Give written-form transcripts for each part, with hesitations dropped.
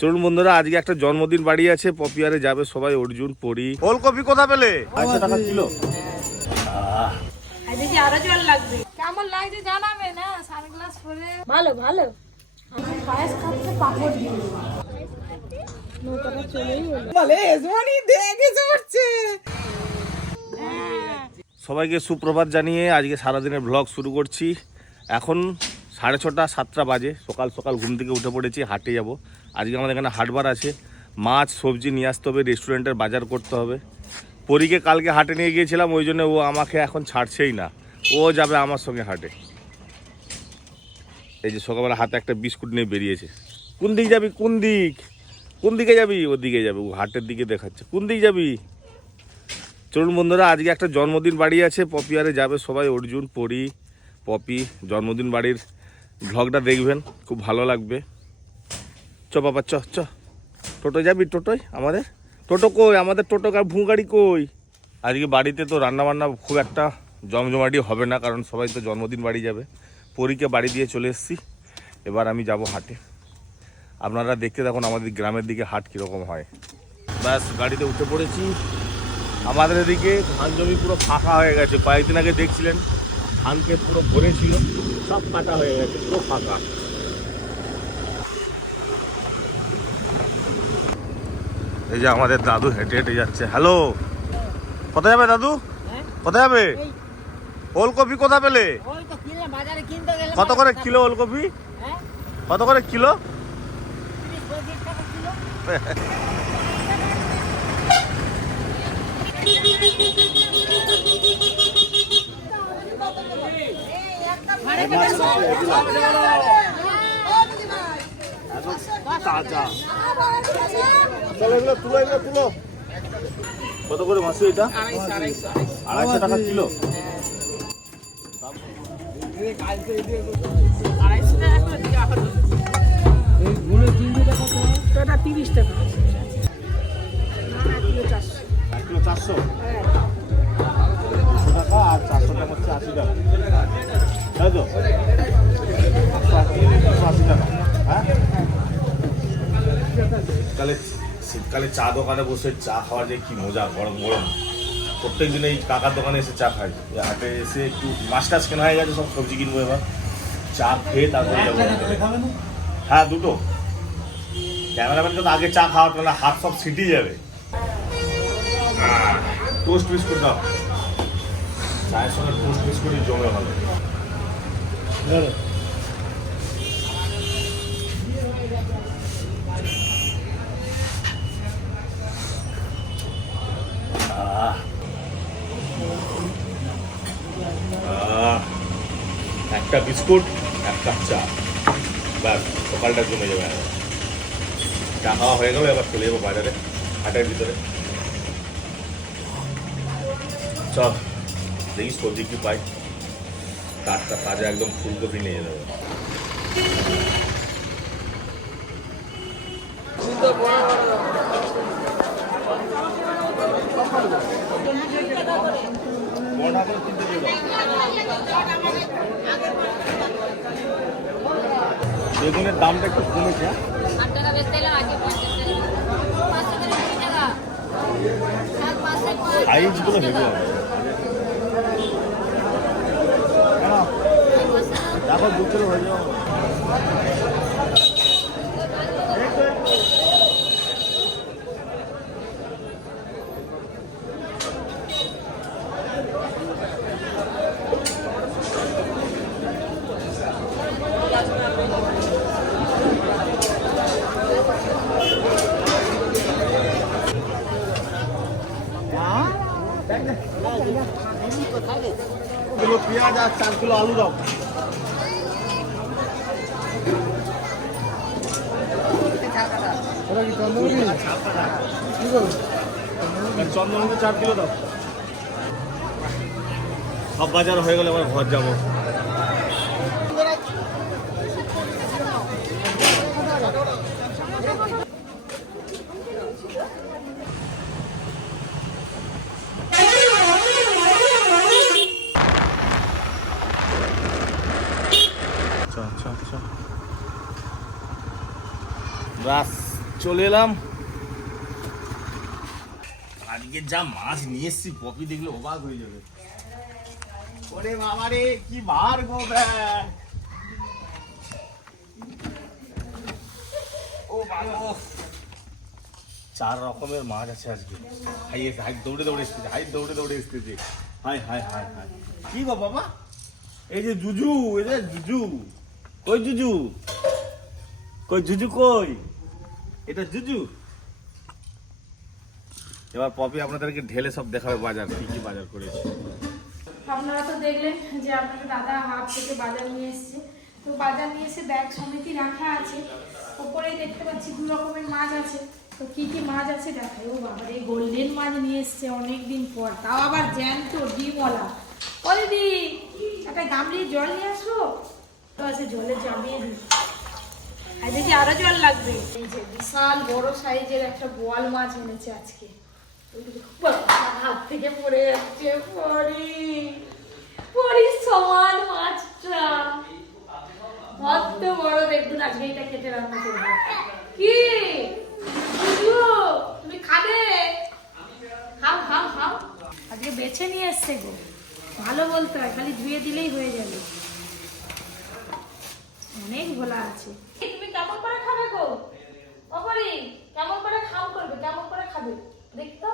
চলুন বন্ধুরা, আজকে একটা জন্মদিন বাড়ি আছে, পপিয়ারে যাবে সবাই, অর্জুন, পরি। ওলকপি কোথা পেলে? 150 টাকা কিলো। দেখি আরো জল লাগবে। কেমন লাগছে জানাবে না? সানগ্লাস পরে ভালো ভালো। আমি পায়েস খাচ্ছে, পাপড় দিয়ে নৌকাটা চলেই গেল। বলে এজমানি দেখে চড়ছে। সবাইকে সুপ্রভাত জানিয়ে আজকে সারাদিনের ব্লগ শুরু করছি। এখন 6:30 7টা বাজে। সকাল সকাল ঘুম থেকে উঠে পড়েছি, হাটে যাব। আজকে আমাদের এখানে হাটবার আছে, মাছ সবজি নিয়ে আসতে হবে, রেস্টুরেন্টের বাজার করতে হবে। পরীকে কালকে হাটে নিয়ে গিয়েছিলাম, ওই জন্য ও আমাকে এখন ছাড়ছেই না, ও যাবে আমার সঙ্গে হাটে। এই যে সকালবেলা হাতে একটা বিস্কুট নিয়ে বেরিয়েছে। কোন দিক যাবি? কোন দিক? কোন দিকে যাবি? ওদিকে যাবে, ও হাটের দিকে দেখাচ্ছে। কোন দিক যাবি? চলুন বন্ধুরা, আজকে একটা জন্মদিন বাড়ি আছে, পপিয়ারে যাবে সবাই, অর্জুন, পরি, পপি। জন্মদিন বাড়ির ব্লগটা দেখবেন, খুব ভালো লাগবে। চ বাবা, চ চ। টোটো যাবি? টোটোয় আমাদের টোটো কই? আমাদের টোটো ভুঁ গাড়ি কই? আজকে বাড়িতে তো রান্নাবান্না খুব একটা জমজমাটি হবে না, কারণ সবাই তো জন্মদিন বাড়ি যাবে। পরীকে বাড়ি দিয়ে চলে এসেছি, এবার আমি যাব হাটে। আপনারা দেখতে থাকুন আমাদের গ্রামের দিকে হাট কীরকম হয়। ব্যাস, গাড়িতে উঠে পড়েছি। আমাদের এদিকে ধান জমি পুরো ফাঁকা হয়ে গেছে। কয়েকদিন আগে দেখছিলেন ধান ক্ষেত পুরো ভরে ছিল, সব কাটা হয়ে গেছে, পুরো ফাঁকা। এই যে আমাদের দাদু হেঁটে হেঁটে যাচ্ছে। হ্যালো, কোথায় যাবে দাদু? কোথায় যাবে? ওলকপি কোথা পেলে? কত করে কিলো ওলকপি? কত করে কিলো? কত করে মাসে এটা? 250 টাকা কিলো। এটা 30 টাকা। 1 কিলো 400 টাকা, আর 400 টাকা হচ্ছে 80 টাকা, তাই তো? 180 টাকা। হ্যাঁ, শীতকালে চা দোকানে বসে চা খাওয়া যে কি মজা, গরম গরম। প্রত্যেক দিন এই কাকার দোকানে এসে চা খাই। হাটে এসে একটু মাছ টাছ কেনা হয়ে গেছে, সব সবজি কিনবো, এবার চা খেয়ে তারপরে যাবো। হ্যাঁ, দুটো। ক্যামেরাম্যানকে তো আগে চা খাওয়াতো না, হাত সব ছিটিয়ে যাবে। টোস্ট বিস্কুট দাও, চায়ের সঙ্গে টোস্ট বিস্কুটই জমে ভালো। একটা বিস্কুট, এক কাপ চা, ব্যাস সকালটা জমে যাবে। চা খাওয়া হয়ে গেল, এবার চলে যাবো বাজারে, হাটের ভিতরে। চল দেখি সবজি কি পাই, টাটকা তাজা একদম ফুলকপি নিয়ে যাবে। বেগুনের দামটা একটু কমেছে, সাইজগুলো হেভি হবে। দেখো 2 কিলো হয়ে যাবে। পেঁয়াজ আর 4 কিলো আলু দাও। চন্দ্রমুখী 4 কিলো দাও। সব বাজার হয়ে গেলে আমার ঘর যাবো। আচ্ছা আচ্ছা আচ্ছা, ব্রাশ চলে এলাম। আজকে যা মাছ নিয়ে এসছি পপি দেখলে অবাক হয়ে যাবে। ওরে বাবা রে, কি বার গো ব্যাগ। ও বাবা, 4 রকমের মাছ আছে আজকে। হাই দৌড়ে দৌড়ে এসতেছে, হাই কি গো বাবা? এই যে জুজু, এই যে জুজু। কই জুজু? কই? এটা জুজু। এবার পপি আপনাদেরকে ঢেলে সব দেখাবে বাজার, কি বাজার করেছে। আপনারা তো দেখলেন যে আপনাদের দাদা হাট থেকে বাজার নিয়ে এসেছে। তো বাজার নিয়ে এসে ব্যাগ সমিতি রাখা আছে। ওপরেই দেখতে পাচ্ছি 2 রকমের মাছ আছে। তো কি কি মাছ আছে দেখাই। ও বাবা, এই গোল্ডেন মাছ নিয়ে এসছে অনেকদিন পর, তাও আবার জ্যান্ত ডিমওয়ালা। ও দিদি, একটা গামলির জল নিয়ে আসবো তো? আছে, জলে জমিয়ে দিই। আর দেখি আরো জল লাগবে। এই যে বিশাল বড় সাইজের একটা বোয়াল মাছ এনেছে আজকে। হাত থেকে পড়ে যাচ্ছে, পরি সমান মাছটা কত বড়। দেখুন আজকে এটা কেটে রান্না করবো। কি তুমি খাবে? খাও। আজকে বেছে নিয়ে এসছে গো, ভালো বলতে হয়, খালি ধুয়ে দিলেই হয়ে যাবে। অনেক ভোলা আছে। তুমি কেমন করে খাবে গো বাবারি? কেমন করে খাও করবে? কেমন করে খাবে দেখতো?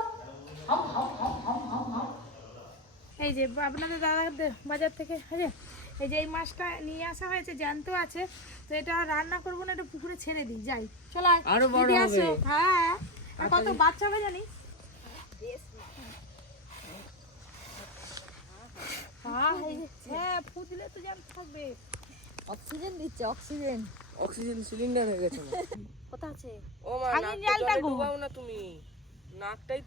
এই যে আপনাদের দাদা বাজার থেকে এই যে এই মাছটা নিয়ে আসা হয়েছে, জ্যান্ত আছে। তো এটা রান্না করবো না, এটা পুকুরে ছেড়ে দিই। যাই চলো, আরো বড় হবে। হ্যাঁ, আর কত বাচ্চা হবে জানি। হ্যাঁ, ফুটলে তো জ্যান্ত থাকবে। অক্সিজেন দিচ্ছে, অক্সিজেন সিলিন্ডার হয়ে গেছে। কোথা আছে? ও মা, নাকটা ডুবাও না তুমি, নাকটাই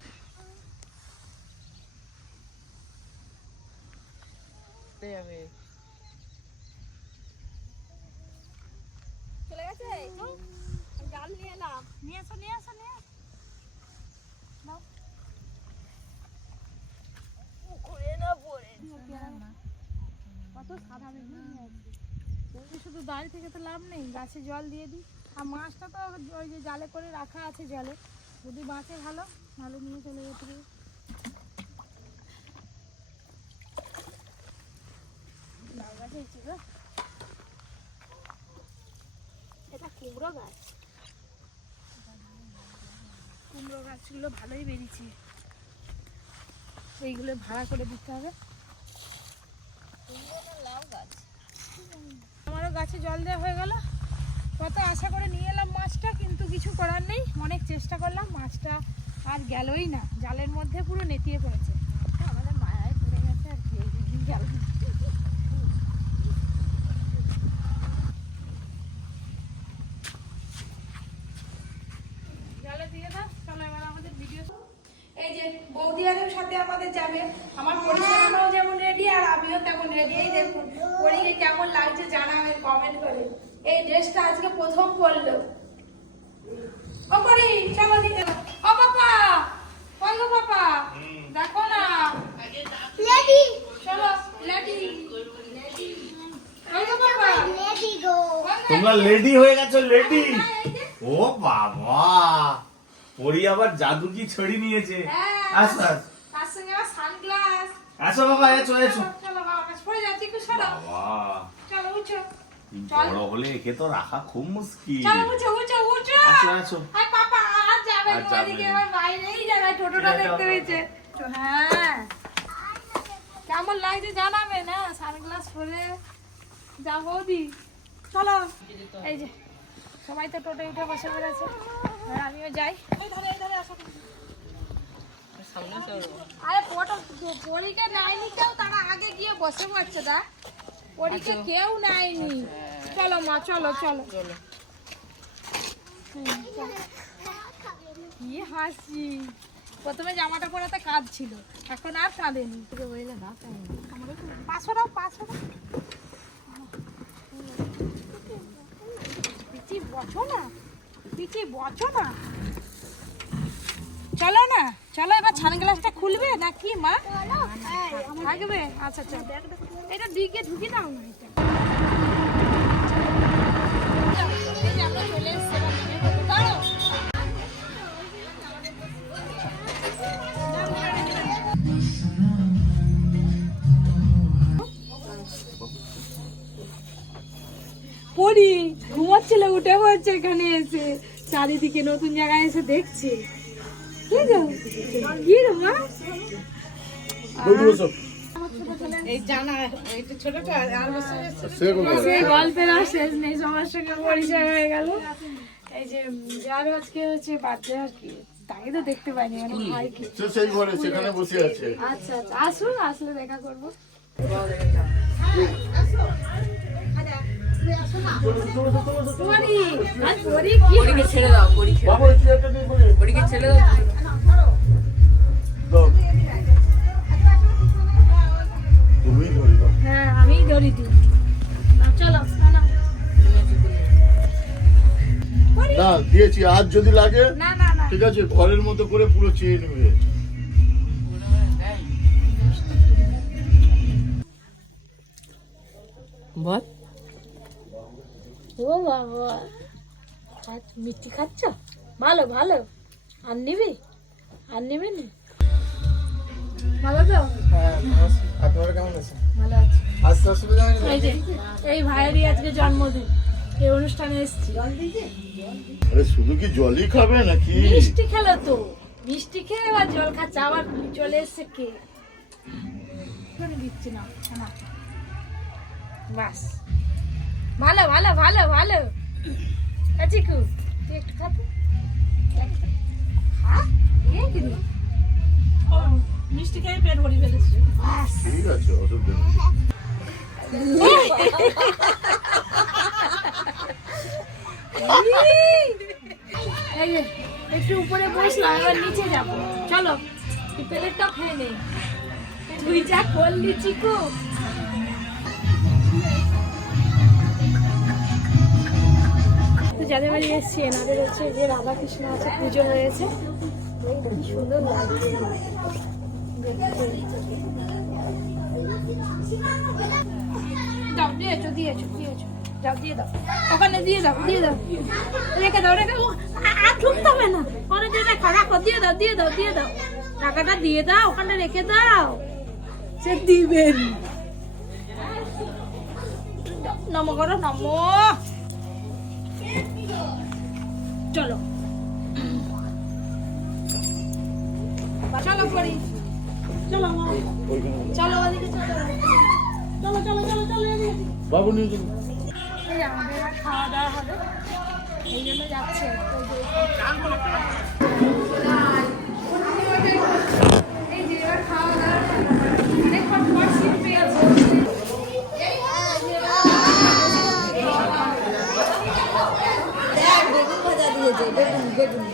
যাবে। চলে গেছে। জাল নিয়ে এলাম, নিয়ে আসো। নাও। পুকুরে না পড়ে কত সাদা বেগুন নিয়ে আসছি। শুধু দাঁড়িয়ে থেকে তো লাভ নেই, গাছে জল দিয়ে দিই। আর মাছটা তো ওই যে জালে করে রাখা আছে জলে, যদি বাঁচে ভালো, নাহলে নিয়ে চলে যেতে হবে। এটা কুমড়ো গাছগুলো ভালোই বেরিয়েছে। এইগুলো ভাড়া করে দিতে হবে। আমারও গাছে জল দেওয়া হয়ে গেল। কত আশা করে নিয়ে এলাম মাছটা, কিন্তু কিছু করার নেই। অনেক চেষ্টা করলাম, মাছটা আর গেলই না, জালের মধ্যে পুরো নেতিয়ে পড়েছে। আমাদের মায়ায় পড়ে গেছে আর কি, গেল। জালে দিয়ে দাও। চলো এবার আমাদের ভিডিও। এই যে বৌদি আরের সাথে আমাদের যাবে। আমার পরিচালনাও যেমন রেডি আর আমিও তেমন রেডি। এই দেখুন পরীকে কেমন লাগছে জানাবেন কমেন্ট করে। এই ড্রেসটা আজকে প্রথম পরলো। ও পরি, চলো দিতে। ও পাপা, কই গো পাপা? দেখো না, লেডি। চলো লেডি। কই গো পাপা? লেডি গো। তোমরা লেডি হয়ে গেছো, লেডি। ও বাবা, পরি আবার জাদু কি ছড়ি নিয়েছে। আসো তার সঙ্গে আবার সানগ্লাস। আসো বাবা, এসো। চলো বাবা, কাছে পড়ে যাচ্ছি, একটু সরো। বাবা, চলো উঠো। বড় হলে একে তো রাখা খুব মুশকিল। চলো উঠো। আসো। আয় পাপা, আর যাবে না ওদিকে, এবার বাইরেই জায়গায় টোটোটা দেখতে পেয়েছে। হ্যাঁ, কেমন লাগছে জানাবে না সানগ্লাস পরে যা বৌদি। চলো, এই যে সবাই তো টোটো উঠে বসে পড়েছে, আর আমিও যাই। এই ধরে আসো। আরে পরীকে নেয়নি কেউ, তারা আগে গিয়ে বসে পড়ছে। দা পরীকে কেউ নেয়নি। চলো মা, চলো। কি হাসি। প্রথমে জামাটা পরাতে কাজ ছিল, এখন আর কাঁদেনি। তোকে বললে না, 500 দাও। পিচি বছো না। চলো এবার সানগ্লাসটা খুলবে নাকি মা? থাকবে। আচ্ছা চল, এটা দিকে ঢুকি দাও না। এটা আমরা চলে এসছি। উঠে পড়ছে এখানে এসে, চারিদিকে নতুন জায়গায় এসে দেখছে। কি গো কি রে মা? সেই গল্পের আর শেষ নেই, সবার সঙ্গে পরিচয় হয়ে গেল। এই যে যার আজকে হচ্ছে বার্থডে আর কি, তাকে তো দেখতে পাইনি, মানে ভাই কি সেই ঘরে সেখানে বসে আছে। আচ্ছা আচ্ছা, আসুন, আসলে দেখা করবো। ছেড়ে দাও, পরীকে ছেড়ে দাও। তুমি ধরি দাও। হ্যাঁ আমি ধরি দিই। চলো না দিয়েছি, আজ যদি লাগে না না না, ঠিক আছে, ঘরের মতো করে পুরো চেয়ে নেবে। বল। ও বাবা, মিষ্টি খাচ্ছ? ভালো ভালো, আর নিবি? আর নিবি না? ভালো তো? আপনারা কেমন আছেন? ভালো আছে। আসতে অসুবিধা হয়নি? এই যে এই ভাইয়েরই আজকে জন্মদিন, এই অনুষ্ঠানে এসেছি। আরে শুধু কি জলই খাবে নাকি? মিষ্টি খেলো তো, মিষ্টি খেয়ে আবার জল খাচ্ছে, আবার চলে এসছে কে? এখনই দিচ্ছি না, না বাস। ভালো ভালো ভালো ভালো। চিকু তুই একটু খা তো, খা। কে কিনে মিষ্টি খেয়ে পেট ভরি ফেলেছে। বাস ঠিক আছে, অসুবিধা নেই। এই যে, একটু উপরে বসলাম, এবার নিচে যাব। চলো তুই প্লেটটা খেয়ে নে। তুই যা করলি চিকু। তো যাদের বাড়ি এসছি এনাদের হচ্ছে যে রাধাকৃষ্ণ আছে, পুজো হয়েছে, কি সুন্দর লাগছে দেখতে। দাও, দিয়েছো দিয়েছো দিয়েছো, যাও দিয়ে দাও, ওখানে দিয়ে দাও, দিয়ে দাও, রেখে দাও, রেখে আর ঢুকতে হবে না, ওখানে দিয়ে রাখো, রাখো, দিয়ে দাও, দিয়ে দাও, দিয়ে দাও, টাকাটা দিয়ে দাও, ওখানে রেখে দাও, সে দিবেন। নমো করো, নমো। চলো চলো পড়ি, চলো মা, চলো ওদিকে, চলো চলো চলো চলো চলো। বাবু নিয়ে যাবো। এই যে আমাদের এবার খাওয়া দাওয়া হবে, এই জন্য যাচ্ছে। এই যে এবার খাওয়া দাওয়া অনেকক্ষণ পর শীত পেয়েছে। বেগুন ভাজা দিয়েছে, বেগুন বেগুন।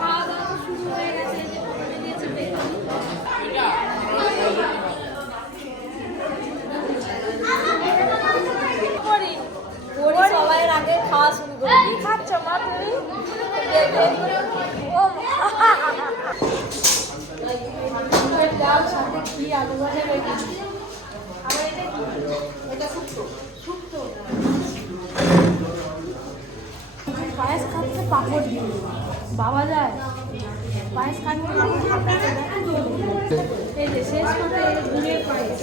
খাওয়া দাওয়া শুরু হয়ে গেছে, এই যে প্রথমে দিয়েছে বেগুন। ওরে সবাই আগে খাওয়া শুরু করে কি খাচ্ছ মা তুমি? ডাল সাথে কি আলু ভাজা বেগুন। আবার এটা কি? এটা শুক্তো, শুক্তো। পায়েস খাচ্ছে পাপড় দিয়ে, বাবা যায় পায়েস খাচ্ছে। এই যে শেষ করতে গুড়ের পায়েস।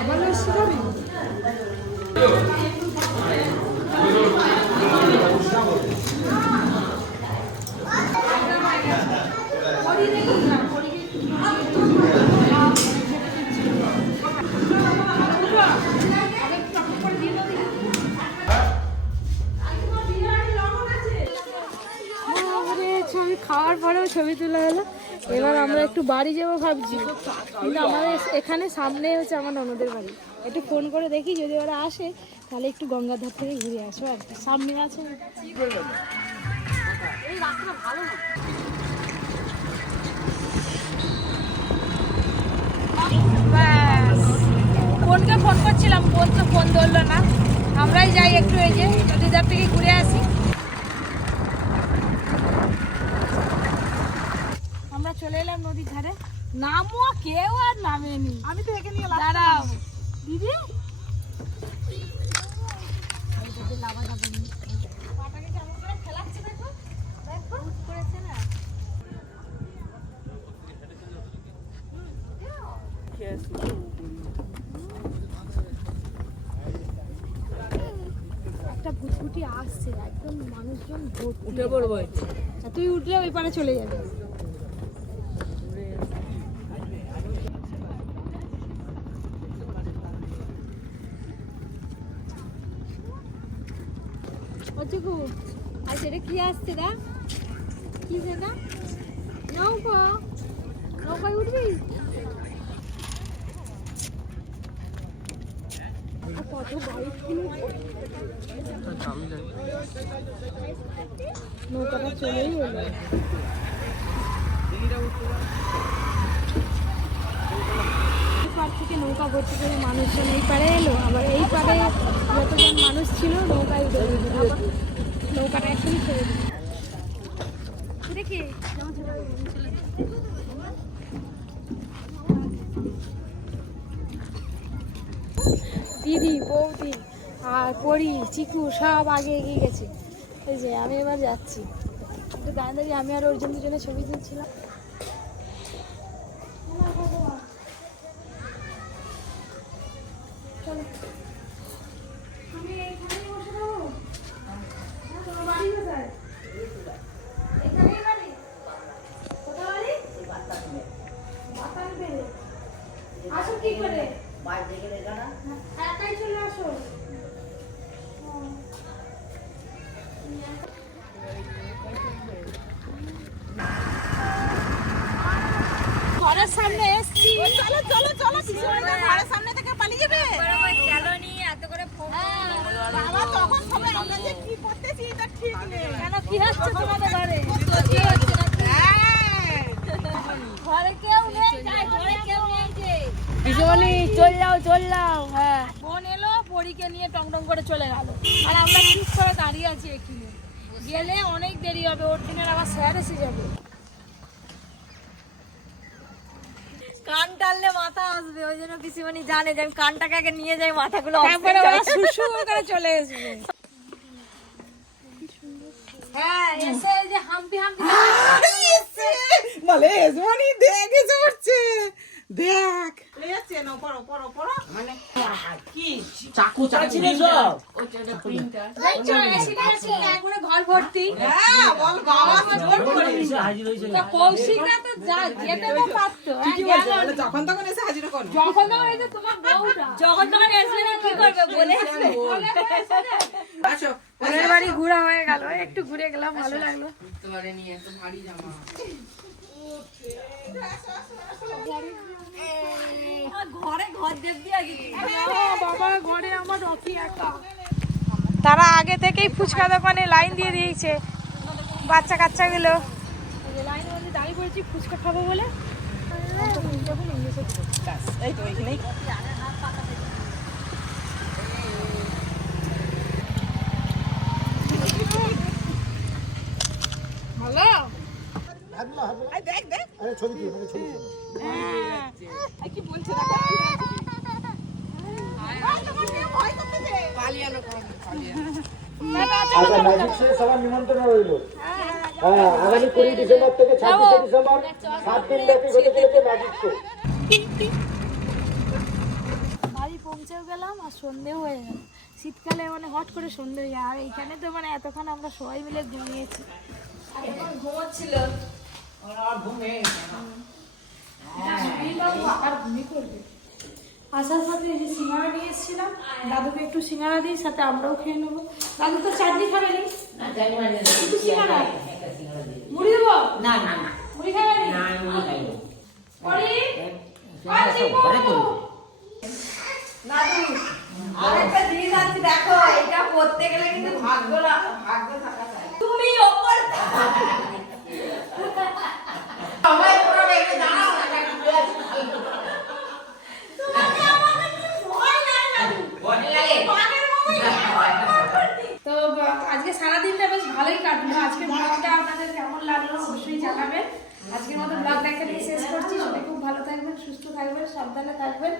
আবার লস্যি খাবি? ছবি খাওয়ার পরেও ছবি তোলা হলো। এবার আমরা একটু বাড়ি যাবো ভাবছি, কিন্তু আমাদের এখানে সামনে হচ্ছে আমার ননদের বাড়ি। একটু ফোন করে দেখি, যদি ওরা আসে তাহলে একটু গঙ্গাধার থেকে ঘুরে আসবো আর কি, সামনে আছে। বোনকে ফোন করছিলাম, বোন তো ফোন ধরলো না। আমরাই যাই একটু, এই যে নদীধার থেকে ঘুরে আসি। আমরা চলে এলাম নদীর ধারে, নামও কেউ আর নামেনি। আমি তো এখানে দাঁড়াও দিদি, পাটাকে কেমন করে খেলাচ্ছে দেখো, দেখো করেছে না। নৌকোটি আসছে একদম মানুষজন ভর্তি। উঠে পড়বো। আর তুই উঠলে ওই পারে চলে যাবে। অচুকু আর সেটা কি আসছে না? কি সেটা? নৌকা, নৌকায় উঠবি? কত বাইক নৌকাটা চলেই এলো। পার থেকে নৌকা ভর্তি করে মানুষজন এই পারে এলো, আবার এই পারে যতজন মানুষ ছিল নৌকায় উঠে গেল, আবার নৌকাটা এখনই ছেড়ে দিল। দেখি দিদি, বৌদি আর পরি, চিকু সব আগে এগিয়ে গেছে। এই যে আমি এবার যাচ্ছি, একটু দাঁড়িয়ে দাঁড়িয়ে আমি আর অর্জুন দুজনে ছবি তুলছিলাম। চলো আমি এইখানেই বসে যাবো। তোমার বাড়ি কোথায়? এখানেই বাড়ি? কোথায় বাড়ি? বাতানবেল। আসো কি করে? একাই চলে আসো। ঘরের সামনে এসছি। চলো চলো চলো, পিছনে ঘরের সামনে থেকে পালিয়ে যাবে। বাবা তখন সবাই আমরা যে কি করতেছি তা ঠিক নেই। কেন কি হচ্ছে তোমাদের ঘরে? ঘরে কেউ নেই, যাই ঘরে কেউ নেই যে। পিছনে চল যাও। হ্যাঁ, বোন এলো, পরীকে নিয়ে টংটং করে চলে গেল, আর আমরা চুপ করে দাঁড়িয়ে আছি এখানে। গেলে অনেক দেরি হবে, ওর দিনের আবার স্যার এসে যাবে। কান টানলে মাথা আসবে, ওই জন্য পিসিমণি জানে যে আমি কানটাকে আগে নিয়ে যাই, মাথাগুলো তারপরে ওরা সুসু করে চলে আসবে। হ্যাঁ, এসে এই যে হাম্পি বলে এজমানি দেখ এসে উঠছে, দেখ লেছে না, পড়ো পড়ো পড়ো, মানে কি চাকু ছিল সব একবারে ঘর ভর্তি। হ্যাঁ বল বাবা জোর করে কৌশিকরা তো যেতে তো পারতো। বলে যখন তখন এসে হাজির করো। যখন এই যে তোমার বউটা যখন তখন আসবে না, কি করবে বলে আসো ওদের বাড়ি ঘোরা হয়ে গেল, একটু ঘুরে গেলাম, ভালো লাগলো। ঘরে ঘর দেব দিয়ে বাবা ঘরে আমার রকি একা। তারা আগে থেকেই ফুচকা দোকানে লাইন দিয়ে দিয়েছে, বাচ্চা কাচ্চাগুলো লাইনে মধ্যে দাঁড়িয়ে পড়েছি ফুচকা খাবো বলে। এই তো এখানেই ভালো দেখ দেখ, আরে ছবি তুলো, ছবি তুলো। কি বলছে দেখো, ভয় করতে দে, পালিয়ানো আচ্ছা, ম্যাজিক শোয়ে সবার নিমন্ত্রণ রইল। হ্যাঁ, আগামী 20 ডিসেম্বর থেকে 26 ডিসেম্বর 7 দিন ব্যাপী হতে চলেছে ম্যাজিক শো। বাড়ি পৌঁছেও গেলাম আর সন্ধেও হয়ে গেল। শীতকালে মানে হট করে সন্ধে হয়ে যায়, আর এইখানে তো মানে এতক্ষণ আমরা সবাই মিলে ঘুমিয়েছি। ঘুমোচ্ছিল। আর ঘুমি করবে। আসার সাথে এই যে সিঙ্গারা নিয়ে এসেছিলাম, দাদুকে একটু সিঙ্গারা দিই, সাথে আমরাও খেয়ে নেবো। দাদু তো চাটনি খাবে নি, একটু সিঙ্গারা মুড়ি দেবো? না না না মুড়ি খাবে নি? না আমি খাইব পরি? দাদু আরেকটা জিনিস আছে দেখো, এটা করতে গেলে কিন্তু ভাগ্য থাকা চাই। তুমি ওপর সবাই পুরো রেখে দাঁড়াও না, তোমাকে আমাকে নিয়ে ভয় লাগে দাদু, ভয় লাগে পাগের মতো। তো আজকে সারাদিনটা বেশ ভালোই কাটলো। আজকে ব্লগটা আপনাদের কেমন লাগলো অবশ্যই জানাবেন। আজকের মতো ব্লগটা এখানেই শেষ করছি। সবাই খুব ভালো থাকবেন, সুস্থ থাকবেন, সাবধানে থাকবেন।